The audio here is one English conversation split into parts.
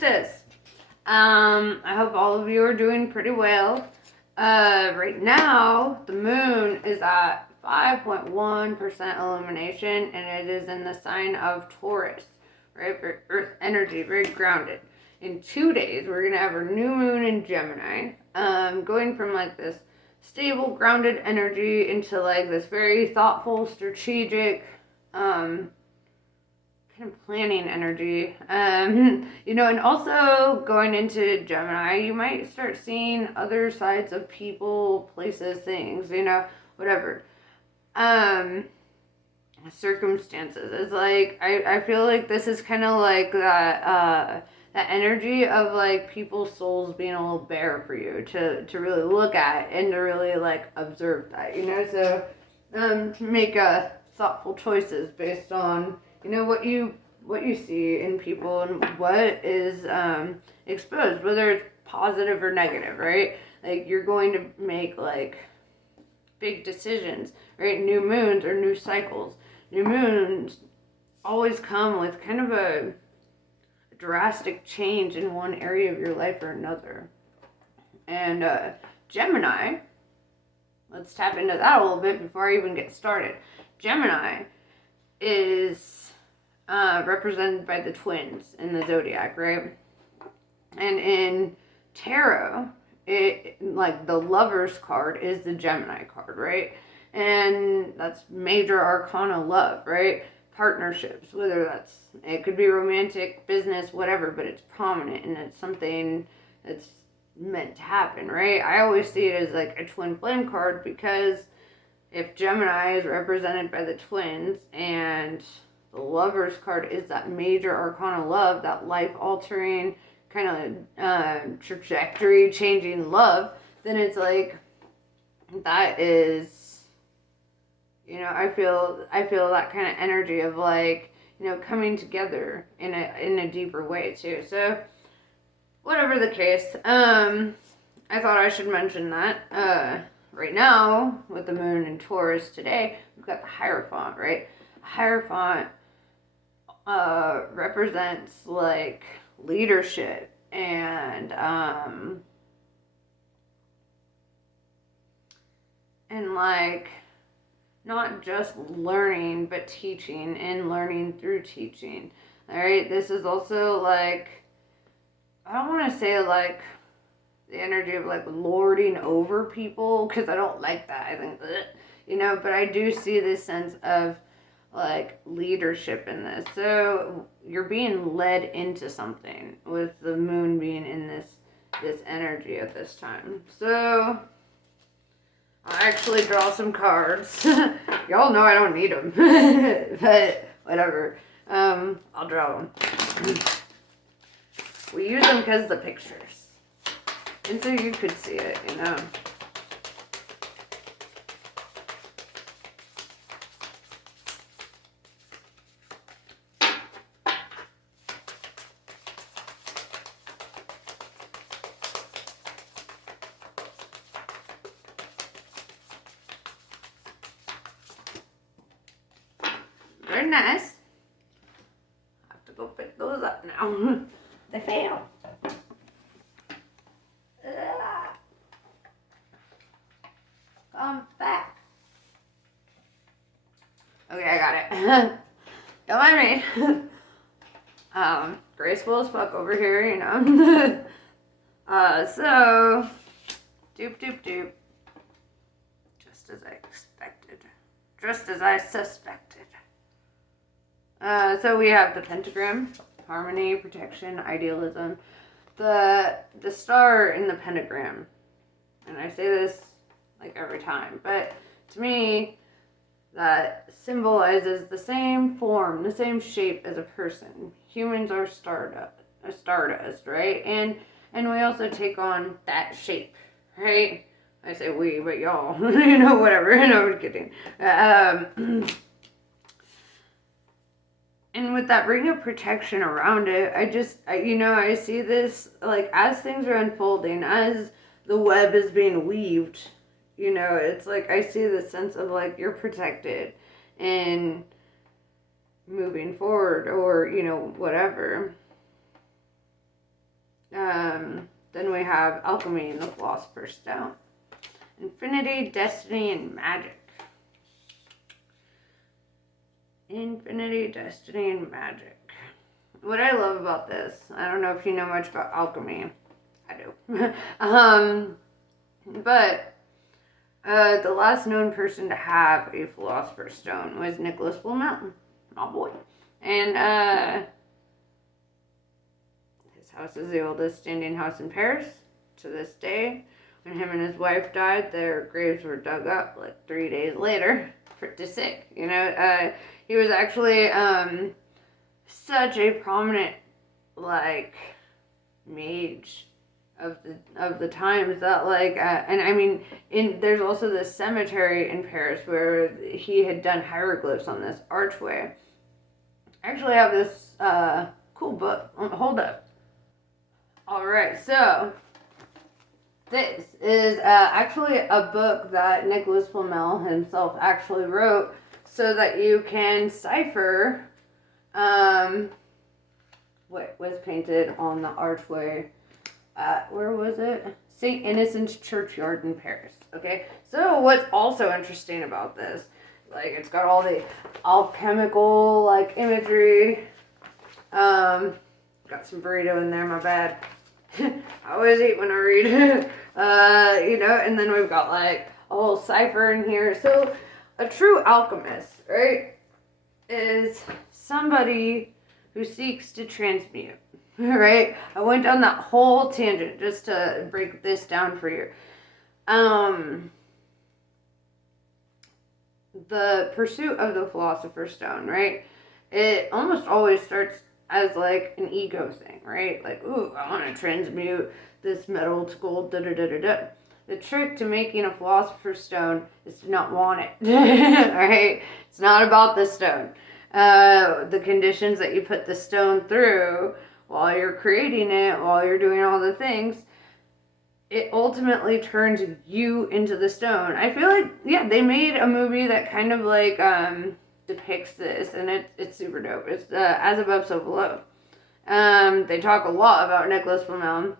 Beastas. I hope all of you are doing pretty well. Right now, the moon is at 5.1% illumination, and it is in the sign of Taurus, right? Earth energy, very grounded. In 2 days, we're gonna have our new moon in Gemini, going from like this stable, grounded energy into like this very thoughtful, strategic, kind of planning energy. And also going into Gemini, you might start seeing other sides of people, places, things, whatever. Circumstances. It's like I feel like this is kind of like that energy of like people's souls being a little bare for you to really look at and to really like observe that, so to make thoughtful choices based on what you see in people and what is exposed, whether it's positive or negative, right? Like you're going to make like big decisions, right? New moons or new cycles. New moons always come with kind of a drastic change in one area of your life or another. And Gemini, let's tap into that a little bit before I even get started. Gemini is represented by the twins in the zodiac, right? And in tarot, like the Lovers card is the Gemini card, right? And that's major arcana love, right? Partnerships, whether it could be romantic, business, whatever, but it's prominent and it's something that's meant to happen, right? I always see it as like a twin flame card because if Gemini is represented by the twins and the Lovers card is that major arcana love, that life-altering, kind of trajectory changing love, then it's like that is, I feel that kind of energy of like, coming together in a deeper way too. So whatever the case, I thought I should mention that right now with the moon in Taurus today, we've got the Hierophant, right? Hierophant represents like leadership and like not just learning but teaching and learning through teaching. All right, this is also like, I don't want to say like the energy of like lording over people because I don't like that. I think but I do see this sense of like leadership in this. So you're being led into something with the moon being in this energy at this time. So I'll actually draw some cards. Y'all know I don't need them, but whatever. I'll draw them. We use them because the pictures, and so you could see it, Very nice. I have to go pick those up now. They fail. Come back. Okay, I got it. Don't mind me. Graceful as fuck over here, so doop. Just as I expected. Just as I suspected. So we have the pentagram, harmony, protection, idealism. The star in the pentagram, and I say this like every time, but to me, that symbolizes the same form, the same shape as a person. Humans are stardust, right? And we also take on that shape, right? I say we, but y'all, whatever. I'm kidding. And with that ring of protection around it, I see this, like, as things are unfolding, as the web is being weaved, it's like, I see this sense of, like, you're protected and moving forward or, whatever. Then we have Alchemy and the Philosopher's Stone. Infinity, Destiny, and Magic. Infinity, Destiny, and Magic. What I love about this, I don't know if you know much about alchemy. I do. But the last known person to have a Philosopher's Stone was Nicholas Flamel, my boy. And his house is the oldest standing house in Paris to this day. When him and his wife died, their graves were dug up like 3 days later to sick. You know, he was actually such a prominent like mage of the times that like and I mean there's also this cemetery in Paris where he had done hieroglyphs on this archway. I actually have this cool book. Hold up. All right, so this is actually a book that Nicholas Flamel himself actually wrote so that you can cipher what was painted on the archway at, where was it? St. Innocent's Churchyard in Paris. Okay, so what's also interesting about this, like it's got all the alchemical like imagery. Got some burrito in there, my bad. I always eat when I read. You know, and then we've got like a whole cipher in here. So a true alchemist, right, is somebody who seeks to transmute, right? I went down that whole tangent just to break this down for you. The pursuit of the Philosopher's Stone, right? It almost always starts as like an ego thing, right? Like, ooh, I want to transmute this metal to gold, da-da-da-da-da. The trick to making a Philosopher's Stone is to not want it, right? It's not about the stone. The conditions that you put the stone through while you're creating it, while you're doing all the things, it ultimately turns you into the stone. I feel like, yeah, they made a movie that kind of like depicts this, and it's super dope. It's As Above, So Below. They talk a lot about Nicholas Flamel,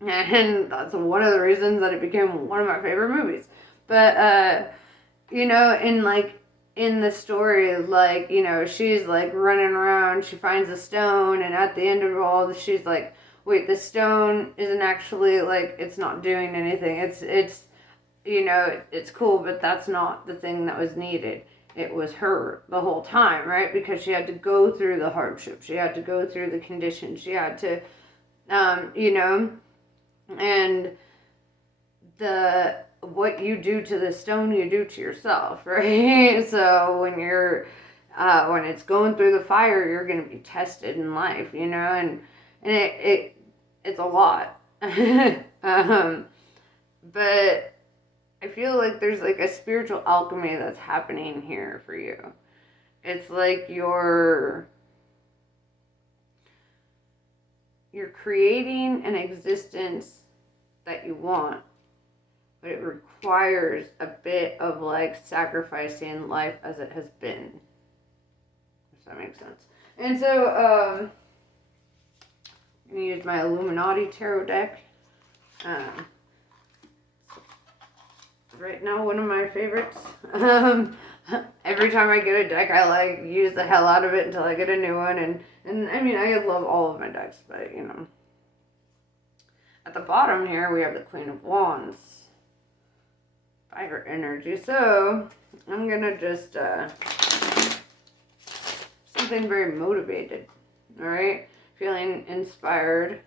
and that's one of the reasons that it became one of my favorite movies. But you know, in the story, like, you know, she's like running around, she finds a stone, and at the end of it all, she's like, wait, the stone isn't actually like, it's not doing anything. It's you know, it's cool, but that's not the thing that was needed. It was her the whole time, right? Because she had to go through the hardship. She had to go through the conditions. She had to, you know, and what you do to the stone, you do to yourself, right? So when you're, when it's going through the fire, you're going to be tested in life, you know, and it's a lot. But I feel like there's like a spiritual alchemy that's happening here for you. It's like you're creating an existence that you want, but it requires a bit of like sacrificing life as it has been. If that makes sense. And so, I'm going to use my Illuminati tarot deck. Right now, one of my favorites. Every time I get a deck, I like use the hell out of it until I get a new one. And I mean, I love all of my decks, but you know. At the bottom here, we have the Queen of Wands. Fire energy. So, I'm gonna just, something very motivated. Alright? Feeling inspired.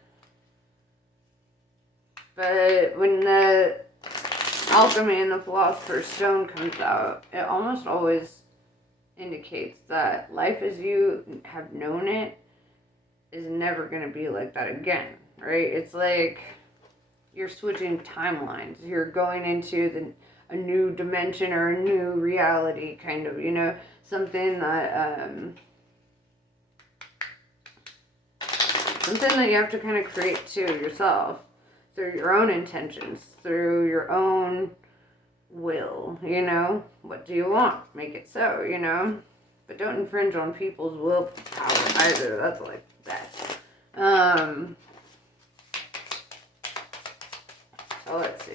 But when the Alchemy and the Philosopher's Stone comes out, it almost always indicates that life as you have known it is never going to be like that again, right? It's like you're switching timelines. You're going into a new dimension or a new reality, kind of, you know, something that you have to kind of create to yourself through your own intentions, through your own will, you know? What do you want? Make it so, you know? But don't infringe on people's willpower either. That's like that. So let's see.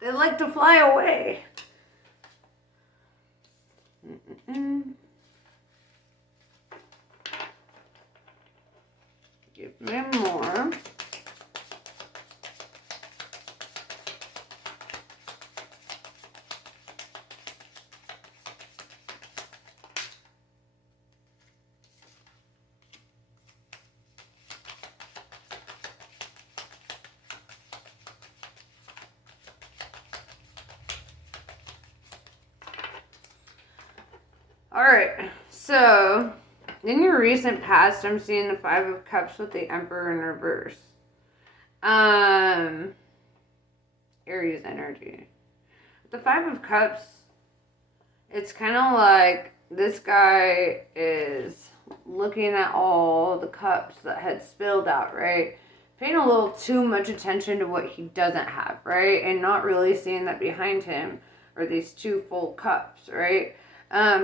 They like to fly away. Give me more. Alright, so in your recent past, I'm seeing the Five of Cups with the Emperor in reverse. Aries energy. The Five of Cups, it's kind of like this guy is looking at all the cups that had spilled out, right? Paying a little too much attention to what he doesn't have, right? And not really seeing that behind him are these two full cups, right?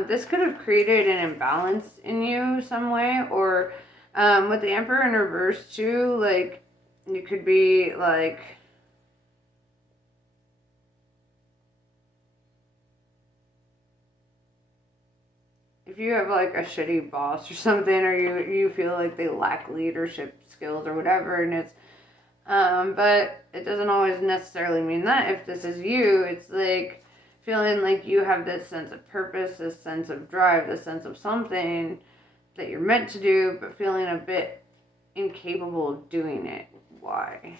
This could have created an imbalance in you some way, or with the Emperor in reverse too, like you could be like if you have like a shitty boss or something, or you feel like they lack leadership skills or whatever, and it's but it doesn't always necessarily mean that. If this is you, it's like feeling like you have this sense of purpose, this sense of drive, this sense of something that you're meant to do, but feeling a bit incapable of doing it. Why?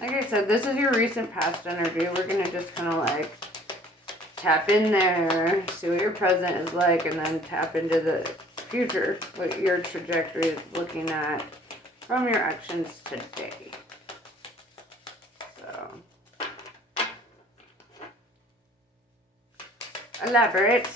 Like I said, this is your recent past energy. We're going to just kind of like tap in there, see what your present is like, and then tap into the future, what your trajectory is looking at from your actions today. So, elaborate.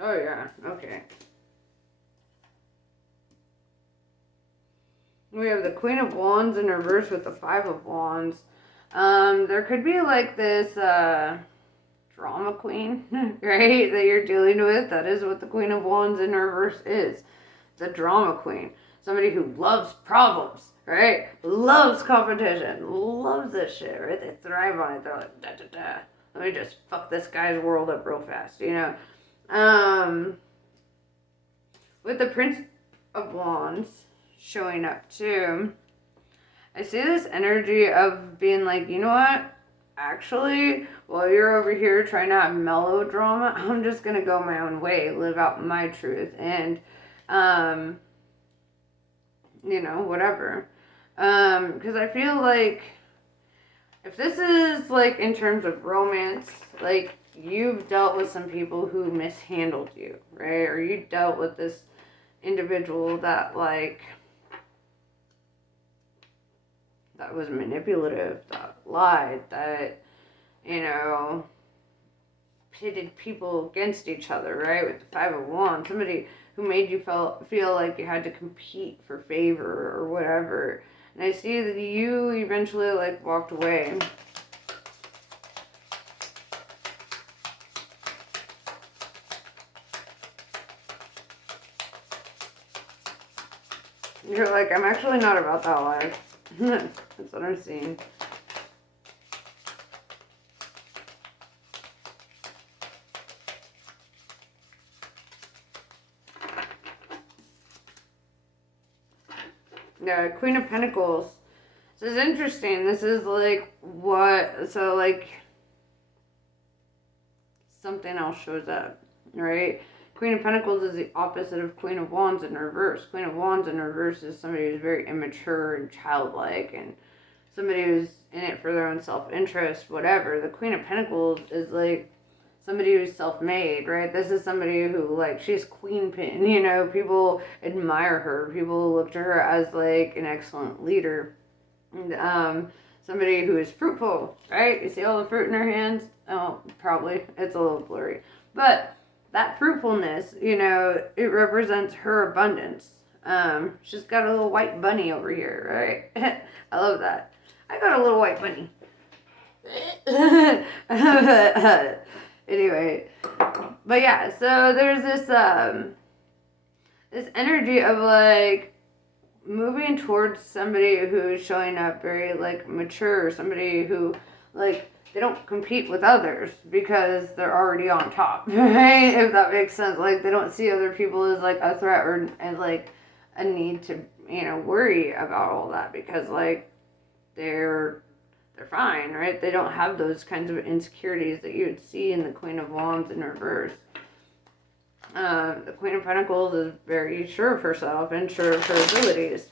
Oh yeah, okay. We have the Queen of Wands in reverse with the Five of Wands. There could be like this drama queen, right, that you're dealing with. That is what the Queen of Wands in reverse is. The drama queen. Somebody who loves problems, right? Loves competition. Loves this shit, right? They thrive on it. They're like, da da da. Let me just fuck this guy's world up real fast, you know? With the Prince of Wands showing up too, I see this energy of being like, you know what? Actually, while you're over here trying to have melodrama, I'm just gonna go my own way, live out my truth, and you know, whatever. Because I feel like if this is like in terms of romance, like you've dealt with some people who mishandled you, right? Or you dealt with this individual that like that was manipulative, that lied, that, you know, pitted people against each other, right? With the Five of Wands, somebody who made you feel like you had to compete for favor or whatever. And I see that you eventually like walked away. You're like, I'm actually not about that life. That's what I'm seeing. Yeah, Queen of Pentacles. This is interesting. This is like what, so like something else shows up, right? Queen of Pentacles is the opposite of Queen of Wands in reverse. Queen of Wands in reverse is somebody who's very immature and childlike and somebody who's in it for their own self-interest, whatever. The Queen of Pentacles is like somebody who's self-made, right? This is somebody who, like, she's queen pin, you know, people admire her. People look to her as, like, an excellent leader. And, somebody who is fruitful, right? You see all the fruit in her hands? Oh, probably. It's a little blurry. But that fruitfulness, you know, it represents her abundance. She's got a little white bunny over here, right? I love that. I got a little white bunny. Anyway, but yeah, so there's this energy of like moving towards somebody who's showing up very like mature, somebody who like they don't compete with others because they're already on top, right? If that makes sense. Like they don't see other people as like a threat or and like a need to, you know, worry about all that because like they're fine, right? They don't have those kinds of insecurities that you would see in the Queen of Wands in reverse. The Queen of Pentacles is very sure of herself and sure of her abilities.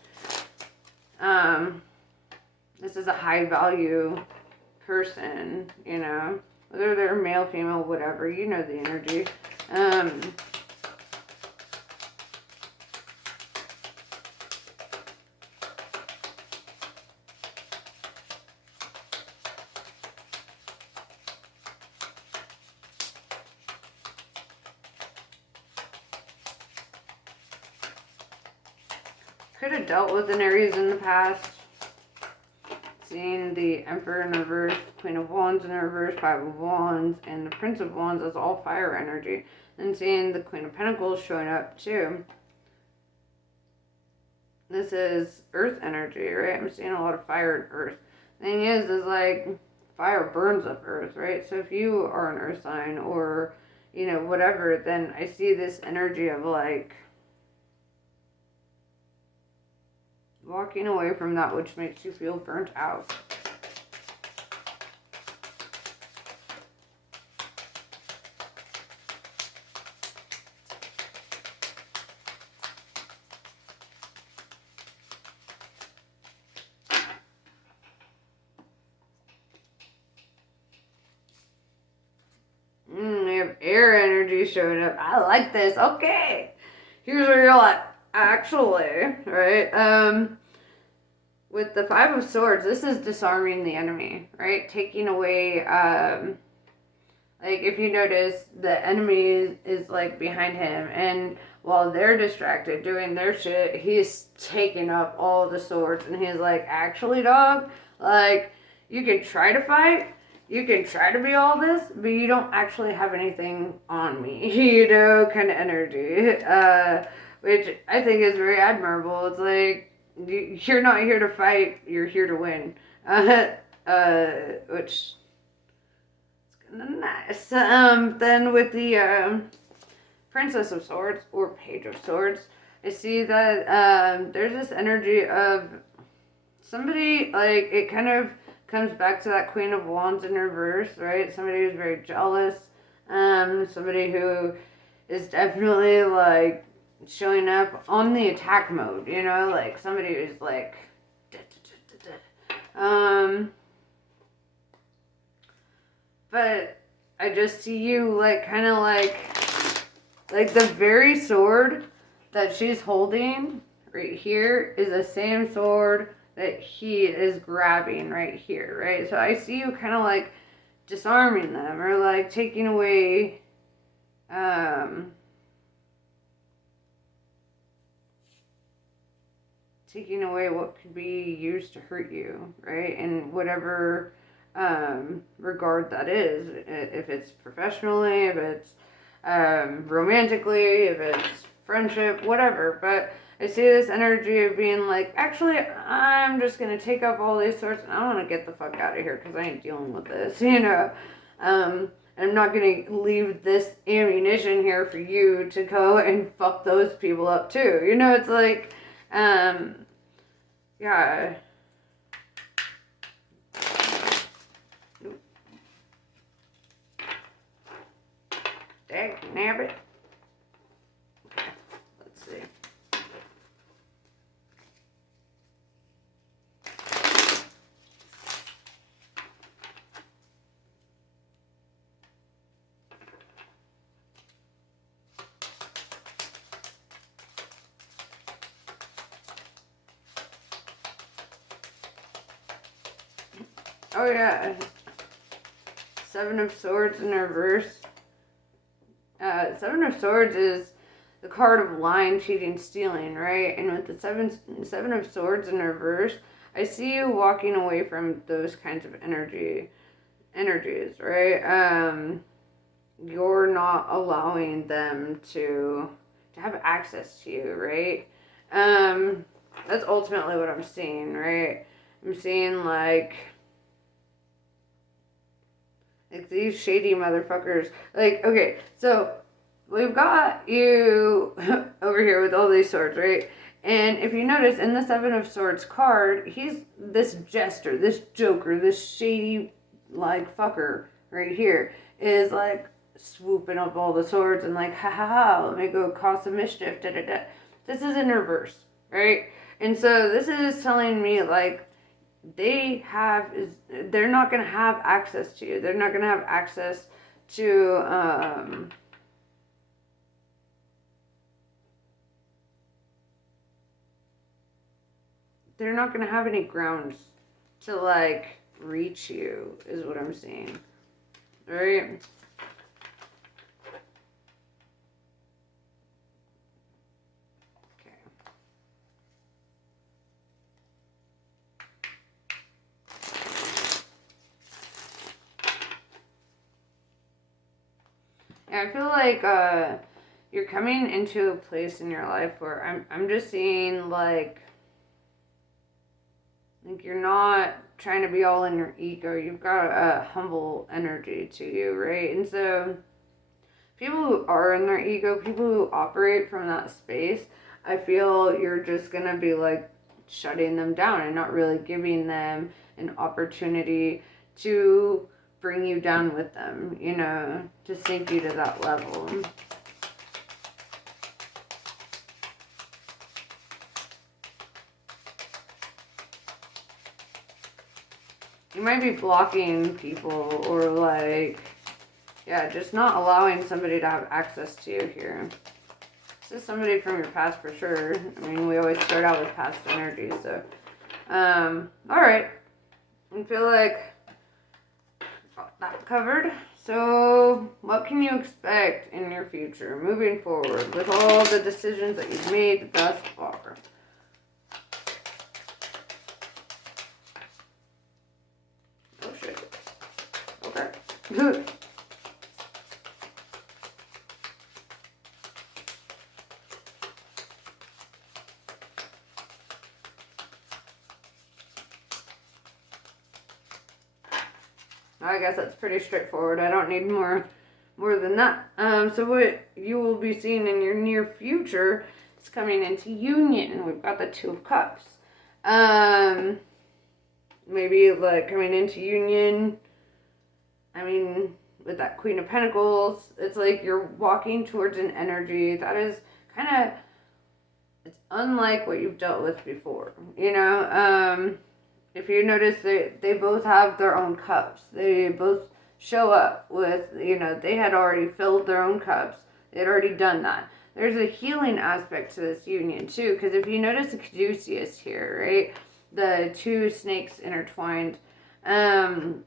This is a high value person, you know, whether they're male, female, whatever, you know the energy. Could have dealt with an Aries in the past. Seeing the Emperor in reverse, Queen of Wands in reverse, Five of Wands, and the Prince of Wands as all fire energy. And seeing the Queen of Pentacles showing up too. This is earth energy, right? I'm seeing a lot of fire and earth. Thing is like fire burns up earth, right? So if you are an earth sign or, you know, whatever, then I see this energy of like walking away from that which makes you feel burnt out. We have air energy showing up. I like this. Okay. Here's where you're at. Actually, right? With the Five of Swords, this is disarming the enemy, right? Taking away, like if you notice, the enemy is like behind him, and while they're distracted doing their shit, he's taking up all the swords, and he's like, actually, dog, like, you can try to fight, you can try to be all this, but you don't actually have anything on me, you know, kind of energy, which I think is very admirable. It's like, you're not here to fight, you're here to win, which is kind of nice. Then with the Princess of Swords, or Page of Swords, I see that there's this energy of somebody, like, it kind of comes back to that Queen of Wands in reverse, right? Somebody who's very jealous, somebody who is definitely, like, showing up on the attack mode, you know, like somebody who's like, but I just see you like kind of like the very sword that she's holding right here is the same sword that he is grabbing right here, right? So I see you kind of like disarming them or like taking away, taking away what could be used to hurt you, right? In whatever regard that is. If it's professionally, if it's romantically, if it's friendship, whatever. But I see this energy of being like, actually, I'm just going to take up all these swords and I want to get the fuck out of here because I ain't dealing with this, you know? I'm not going to leave this ammunition here for you to go and fuck those people up too. You know, it's like, yeah. Dang nabbit. Oh yeah. Seven of Swords in reverse. Seven of Swords is the card of lying, cheating, stealing, right? And with the seven of Swords in reverse, I see you walking away from those kinds of energies, right? You're not allowing them to have access to you, right? That's ultimately what I'm seeing, right? I'm seeing like these shady motherfuckers. Like, okay, so we've got you over here with all these swords, right? And if you notice in the Seven of Swords card, he's this jester, this joker, this shady like fucker right here is like swooping up all the swords and like, ha ha ha, let me go cause some mischief, da da da. This is in reverse, right? And so this is telling me like they're not going to have access to you. They're not going to have access to they're not going to have any grounds to like reach you is what I'm seeing. All right? Yeah, I feel like you're coming into a place in your life where I'm just seeing like you're not trying to be all in your ego. You've got a humble energy to you, right? And so people who are in their ego, people who operate from that space, I feel you're just gonna be like shutting them down and not really giving them an opportunity to bring you down with them, you know, to sink you to that level. You might be blocking people or like, yeah, just not allowing somebody to have access to you here. This is somebody from your past for sure. I mean, we always start out with past energy, so. Alright. I feel like got that covered. So, what can you expect in your future, moving forward, with all the decisions that you've made thus far? Oh shit. Okay. I guess that's pretty straightforward. I don't need more than that. So what you will be seeing in your near future is coming into union. We've got the Two of Cups. Maybe like coming into union. I mean, with that Queen of Pentacles, it's like you're walking towards an energy that is kind of, it's unlike what you've dealt with before. You know, if you notice, they both have their own cups. They both show up with, you know, they had already filled their own cups. They had already done that. There's a healing aspect to this union too, because if you notice the caduceus here, right, the two snakes intertwined. If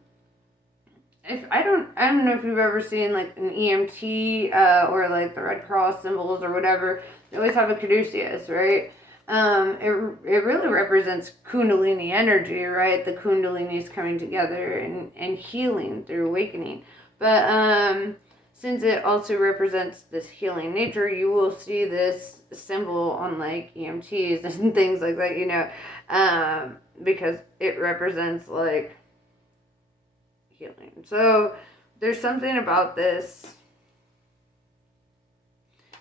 I don't know if you've ever seen like an EMT or like the Red Cross symbols or whatever. They always have a caduceus, right? It really represents Kundalini energy, right? The Kundalinis coming together and healing through awakening. But since it also represents this healing nature, you will see this symbol on like EMTs and things like that, you know, because it represents like healing. So there's something about this.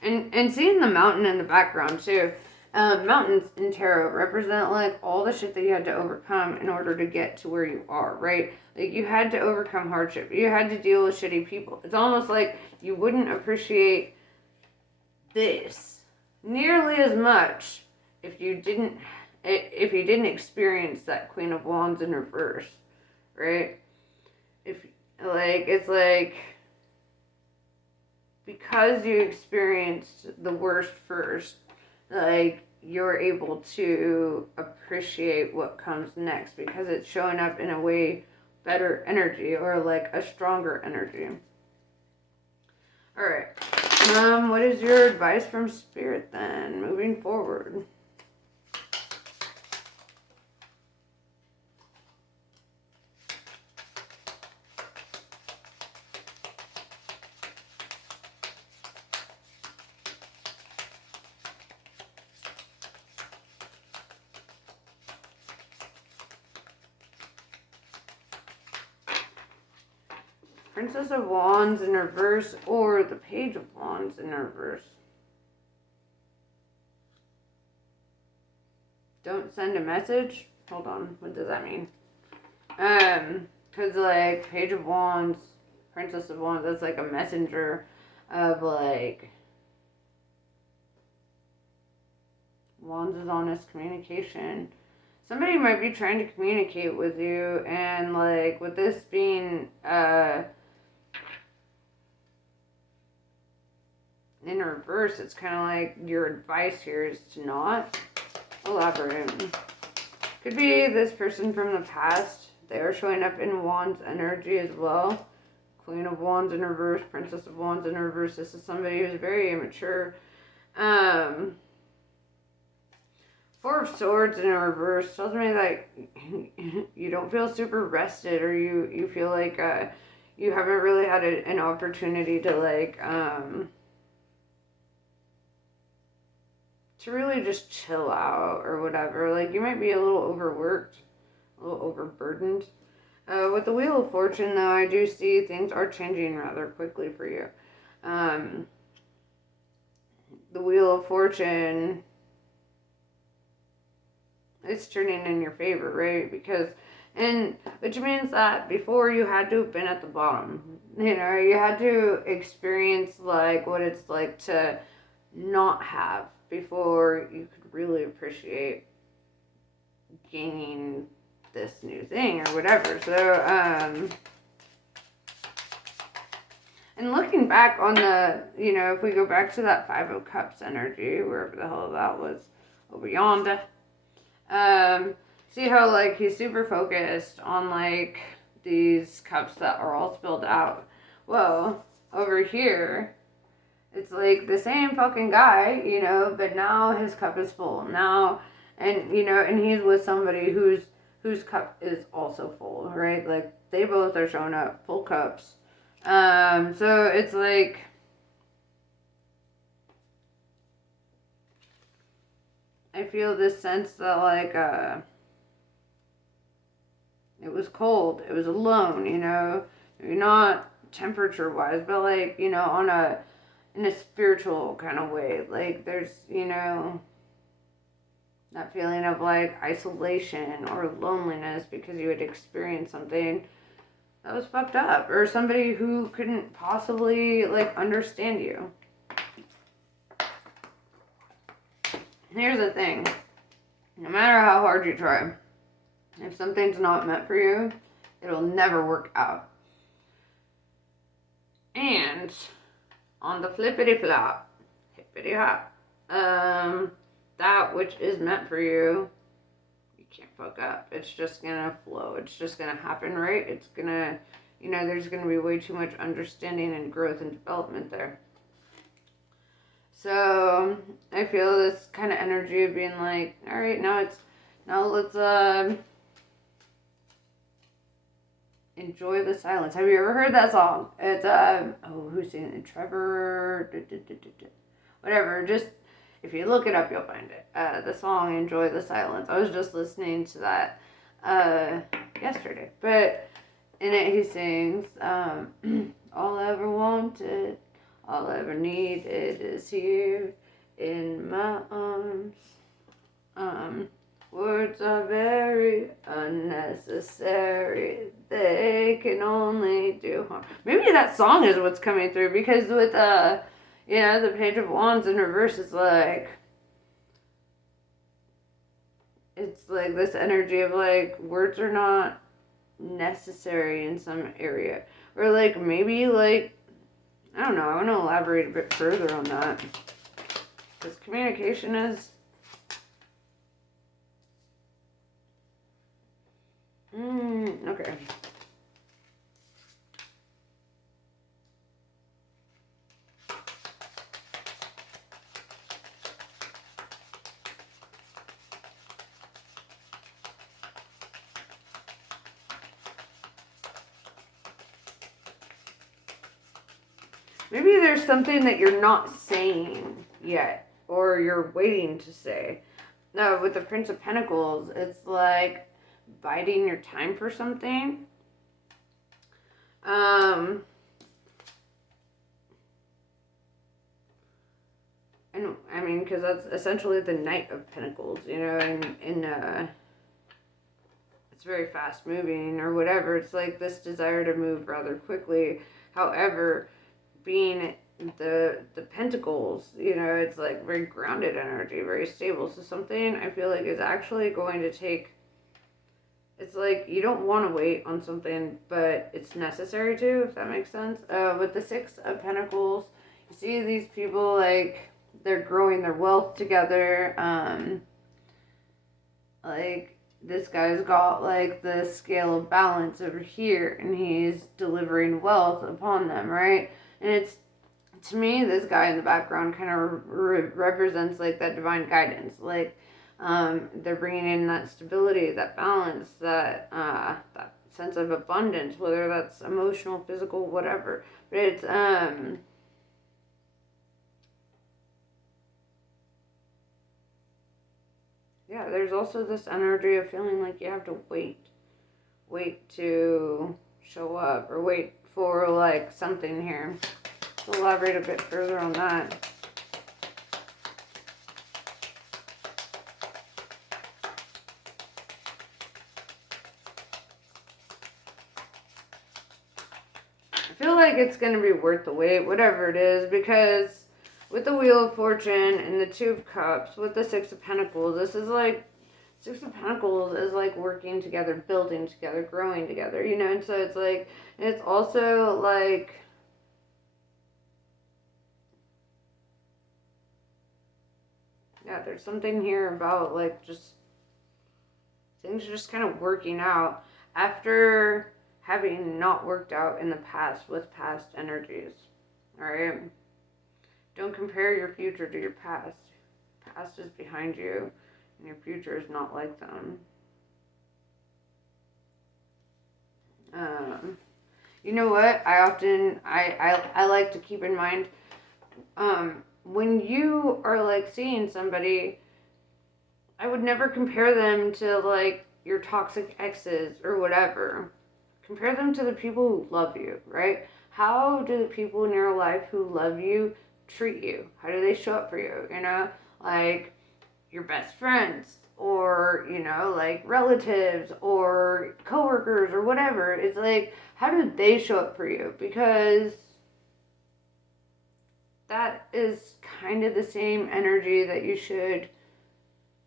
And seeing the mountain in the background too. Mountains in tarot represent like all the shit that you had to overcome in order to get to where you are, right? Like you had to overcome hardship. You had to deal with shitty people. It's almost like you wouldn't appreciate this nearly as much if you didn't experience that Queen of Wands in reverse, right? If like it's like because you experienced the worst first, like you're able to appreciate what comes next because it's showing up in a way better energy or like a stronger energy. All right. What is your advice from Spirit then, moving forward? Princess of Wands in reverse or the Page of Wands in reverse. Don't send a message? Hold on, what does that mean? Because like Page of Wands, Princess of Wands, that's like a messenger of like Wands is honest communication. Somebody might be trying to communicate with you, and like with this being in reverse, it's kind of like your advice here is to not elaborate. Could be this person from the past. They're showing up in Wands energy as well. Queen of Wands in reverse, Princess of Wands in reverse. This is somebody who's very immature. Four of Swords in reverse tells me that you don't feel super rested, or you feel like you haven't really had an opportunity to like to really just chill out or whatever. Like you might be a little overworked, a little overburdened. With the Wheel of Fortune, though, I do see things are changing rather quickly for you. The Wheel of Fortune, it's turning in your favor, right? Which means that before you had to have been at the bottom. You know, you had to experience like what it's like to not have before you could really appreciate gaining this new thing or whatever. So, and looking back on the, you know, if we go back to that Five of Cups energy, wherever the hell that was, over yonder, see how, like, he's super focused on, like, these cups that are all spilled out. Well, over here, it's like the same fucking guy, you know, but now his cup is full. Now, and, you know, and he's with somebody whose cup is also full, right? Like, they both are showing up, full cups. So it's like, I feel this sense that, like, it was cold, it was alone, you know, maybe not temperature-wise, but, like, you know, in a spiritual kind of way. Like, there's, you know, that feeling of, like, isolation or loneliness because you had experienced something that was fucked up, or somebody who couldn't possibly, like, understand you. Here's the thing. No matter how hard you try, if something's not meant for you, it'll never work out. And on the flippity flop, hippity hop, that which is meant for you, you can't fuck up. It's just gonna flow. It's just gonna happen, right? It's gonna, you know, there's gonna be way too much understanding and growth and development there. So I feel this kind of energy of being like, all right, now let's enjoy the silence. Have you ever heard that song? It's who's singing it? Trevor, whatever. Just if you look it up, you'll find it. The song "Enjoy the Silence." I was just listening to that yesterday, but in it he sings, "All I ever wanted, all I ever needed is here in my arms." Words are very unnecessary. They can only do harm. Maybe that song is what's coming through, because with you know, the Page of Wands in reverse is like, it's like this energy of like words are not necessary in some area, or like maybe like, I don't know. I want to elaborate a bit further on that, because communication is okay. Maybe there's something that you're not saying yet, or you're waiting to say. No, with the Prince of Pentacles, it's like biding your time for something. And I mean, because that's essentially the Knight of Pentacles, you know, and it's very fast moving or whatever. It's like this desire to move rather quickly. However, being the pentacles, you know, it's like very grounded energy, very stable. So something I feel like is actually going to take, it's like you don't want to wait on something, but it's necessary to, if that makes sense. With the Six of Pentacles, you see these people like they're growing their wealth together. Like this guy's got like the scale of balance over here, and he's delivering wealth upon them, right? And it's, to me, this guy in the background kind of represents like that divine guidance. Like they're bringing in that stability, that balance, that sense of abundance, whether that's emotional, physical, whatever. But it's yeah, there's also this energy of feeling like you have to wait to show up, or wait for like something here. Let's elaborate a bit further on that. I feel like it's going to be worth the wait, whatever it is, because with the Wheel of Fortune and the Two of Cups, with the Six of Pentacles, this is like, Six of Pentacles is like working together, building together, growing together, you know, and so it's like, and it's also like, yeah, there's something here about like just things are just kind of working out after having not worked out in the past with past energies. All right. Don't compare your future to your past. Past is behind you, and your future is not like them. You know what? I like to keep in mind, when you are like seeing somebody, I would never compare them to like your toxic exes or whatever. Compare them to the people who love you, right? How do the people in your life who love you treat you? How do they show up for you? You know, like your best friends, or you know, like relatives or coworkers or whatever. It's like, how do they show up for you? Because that is kind of the same energy that you should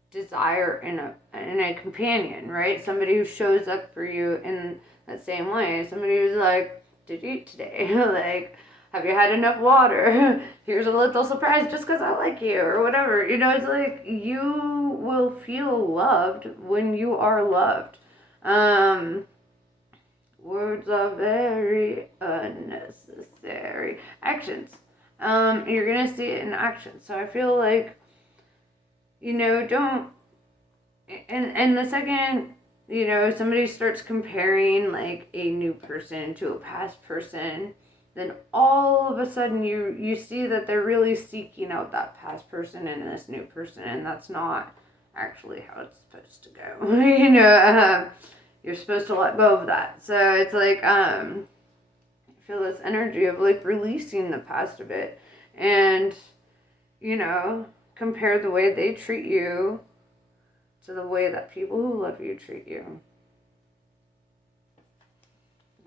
desire in a companion, right? Somebody who shows up for you in that same way. Somebody who's like, "Did you eat today?" Like, "Have you had enough water?" "Here's a little surprise just because I like you," or whatever. You know, it's like you will feel loved when you are loved. Um, Words are very unnecessary. Actions. You're gonna see it in action. So I feel like, you know, don't, and the second, you know, somebody starts comparing like a new person to a past person, then all of a sudden you see that they're really seeking out that past person in this new person, and that's not actually how it's supposed to go. You know, you're supposed to let go of that. So it's like, I feel this energy of like releasing the past a bit, and you know, compare the way they treat you to the way that people who love you treat you.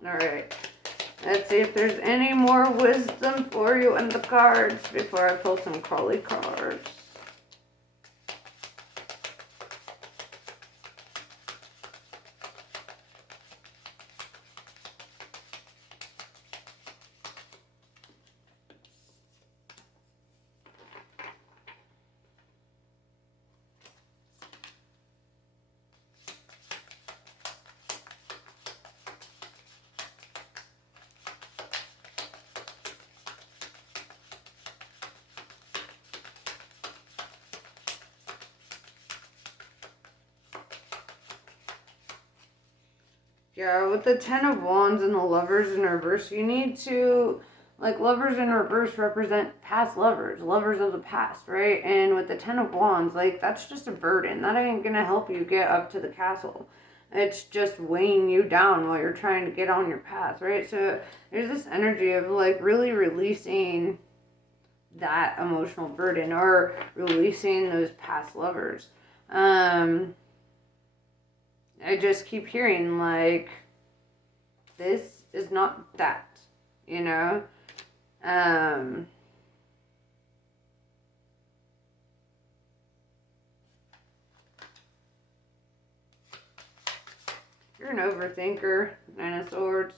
All right. Let's see if there's any more wisdom for you in the cards before I pull some Crowley cards. Yeah, with the Ten of Wands and the Lovers in reverse, you need to Like, lovers in reverse represent past lovers, lovers of the past, right? And with the Ten of Wands, like, that's just a burden. That ain't gonna help you get up to the castle. It's just weighing you down while you're trying to get on your path, right? So there's this energy of, like, really releasing that emotional burden or releasing those past lovers. I just keep hearing, like, this is not that, you know? You're an overthinker, Nine of Swords.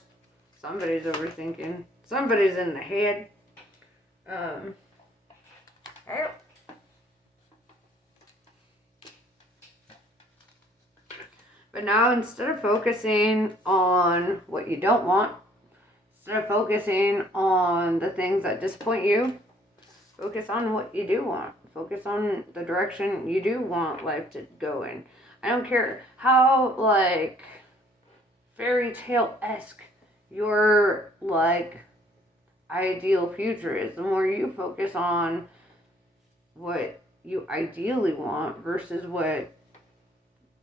Somebody's overthinking. Somebody's in the head. But now, instead of focusing on what you don't want, instead of focusing on the things that disappoint you, focus on what you do want. Focus on the direction you do want life to go in. I don't care how, like, fairy tale-esque your, like, ideal future is. The more you focus on what you ideally want versus what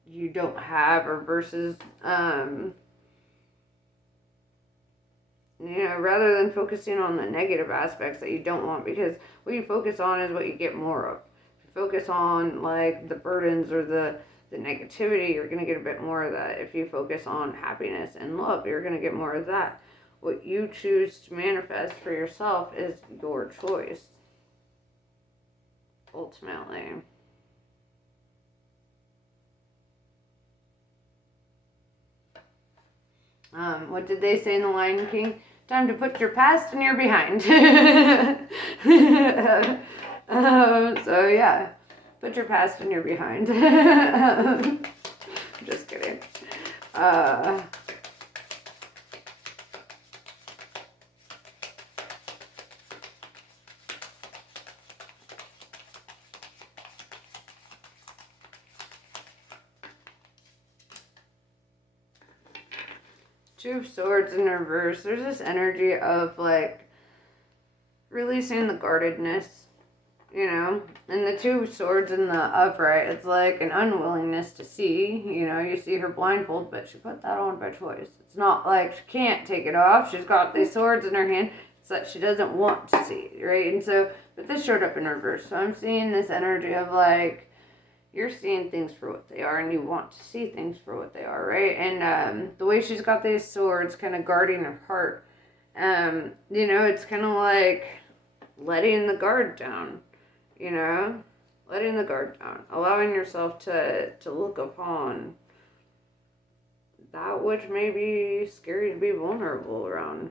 you don't have, or versus rather than focusing on the negative aspects that you don't want, because what you focus on is what you get more of. If you focus on, like, the burdens or the negativity, you're going to get a bit more of that. If you focus on happiness and love, you're going to get more of that. What you choose to manifest for yourself is your choice, ultimately. What did they say in The Lion King? Time to put your past in your behind. So yeah, put your past in your behind. Just kidding. Two of Swords in reverse. There's this energy of, like, releasing the guardedness, you know? And the Two of Swords in the upright, it's like an unwillingness to see. You know, you see her blindfold, but she put that on by choice. It's not like she can't take it off. She's got these swords in her hand. It's that she doesn't want to see, right? And so, but this showed up in reverse. So I'm seeing this energy of, like, you're seeing things for what they are, and you want to see things for what they are, right? And the way she's got these swords kind of guarding her heart, it's kind of like letting the guard down, letting the guard down, allowing yourself to look upon that which may be scary to be vulnerable around.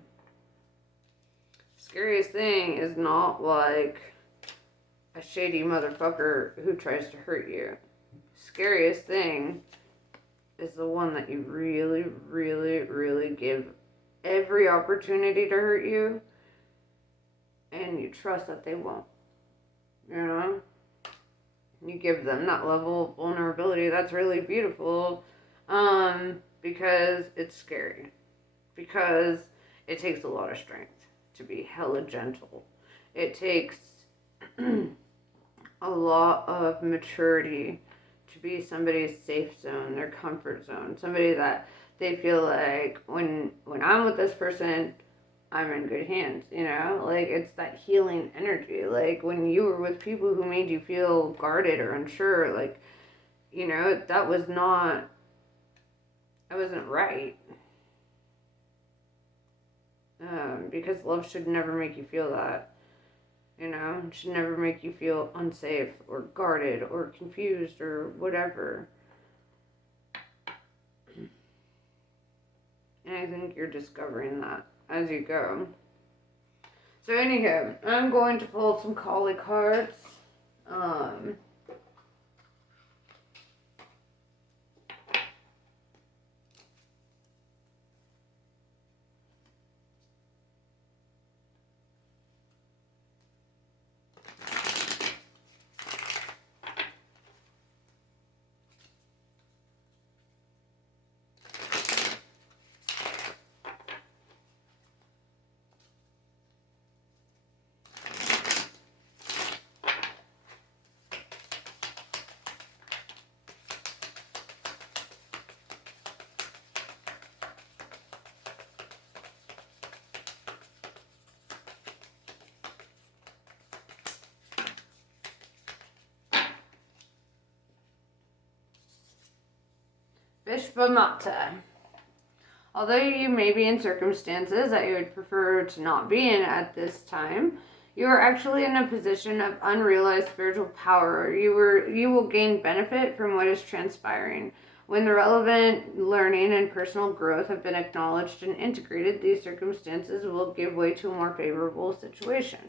Scariest thing is not, like, a shady motherfucker who tries to hurt you. Scariest thing is the one that you really, really, really give every opportunity to hurt you, and you trust that they won't. You give them that level of vulnerability. That's really beautiful, because it's scary. Because it takes a lot of strength to be hella gentle. It takes a lot of maturity to be somebody's safe zone, their comfort zone, somebody that they feel like when I'm with this person, I'm in good hands, like, it's that healing energy. Like, when you were with people who made you feel guarded or unsure, like, that wasn't right. Because love should never make you feel that. It should never make you feel unsafe or guarded or confused or whatever. And I think you're discovering that as you go. So anyhow, I'm going to pull some Kali cards. Vishvamata. Although you may be in circumstances that you would prefer to not be in at this time, you are actually in a position of unrealized spiritual power. You will gain benefit from what is transpiring. When the relevant learning and personal growth have been acknowledged and integrated, these circumstances will give way to a more favorable situation.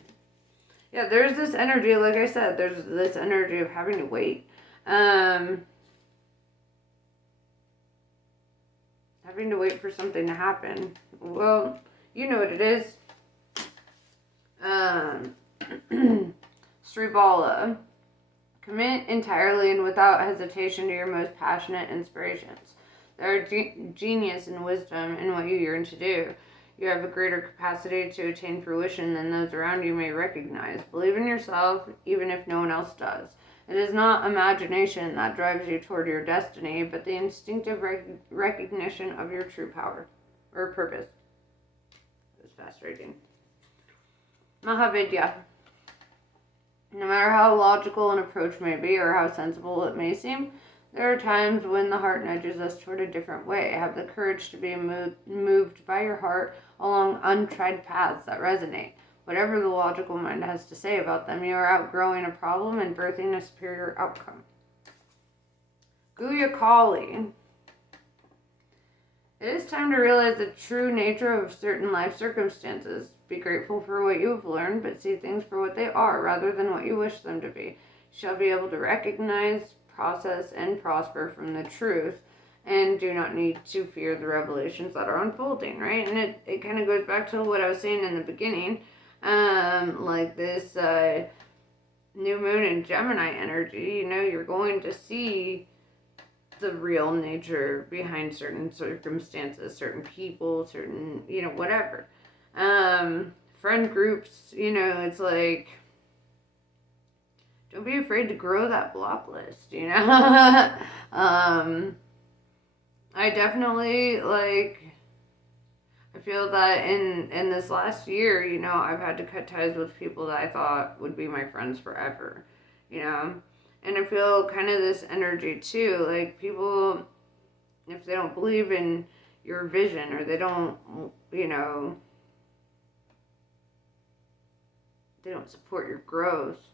Yeah, there's this energy, like I said, there's this energy of having to wait. Having to wait for something to happen. Well, you know what it is. Sribala. Commit entirely and without hesitation to your most passionate inspirations. There are genius and wisdom in what you yearn to do. You have a greater capacity to attain fruition than those around you may recognize. Believe in yourself, even if no one else does. It is not imagination that drives you toward your destiny, but the instinctive recognition of your true power or purpose. It was fast reading. Mahavidya. No matter how logical an approach may be or how sensible it may seem, there are times when the heart nudges us toward a different way. Have the courage to be moved by your heart along untried paths that resonate. Whatever the logical mind has to say about them, you are outgrowing a problem and birthing a superior outcome. Guya Kali. It is time to realize the true nature of certain life circumstances. Be grateful for what you have learned, but see things for what they are rather than what you wish them to be. You shall be able to recognize, process, and prosper from the truth, and do not need to fear the revelations that are unfolding, right? And it kind of goes back to what I was saying in the beginning, like this new moon and Gemini energy, you know, you're going to see the real nature behind certain circumstances, certain people, certain, you know, whatever. Friend groups, you know, it's like, don't be afraid to grow that block list, you know? I definitely, like, I feel that in this last year, you know, I've had to cut ties with people that I thought would be my friends forever, you know? And I feel kind of this energy too, like people, if they don't believe in your vision or they don't, you know, they don't support your growth,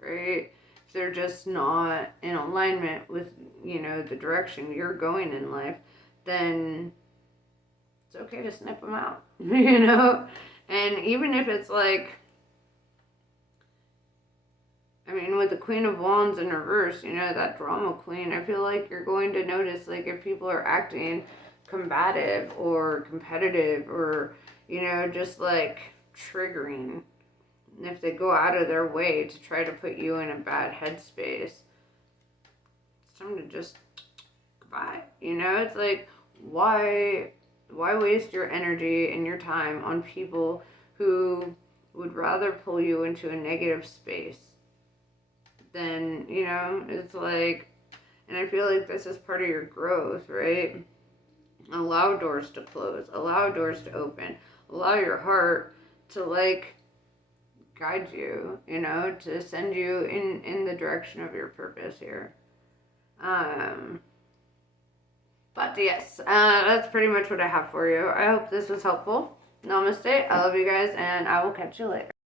right? If they're just not in alignment with, you know, the direction you're going in life, then it's okay to snip them out, you know? And even if it's like, I mean, with the Queen of Wands in reverse, you know, that drama queen, I feel like you're going to notice, like, if people are acting combative or competitive or, you know, just, like, triggering, and if they go out of their way to try to put you in a bad headspace, it's time to just goodbye, you know? It's like, why waste your energy and your time on people who would rather pull you into a negative space? Then, you know, it's like, and I feel like this is part of your growth, right? Allow doors to close, allow doors to open, allow your heart to, like, guide you, you know, to send you in the direction of your purpose here. But yes, that's pretty much what I have for you. I hope this was helpful. Namaste. I love you guys, and I will catch you later.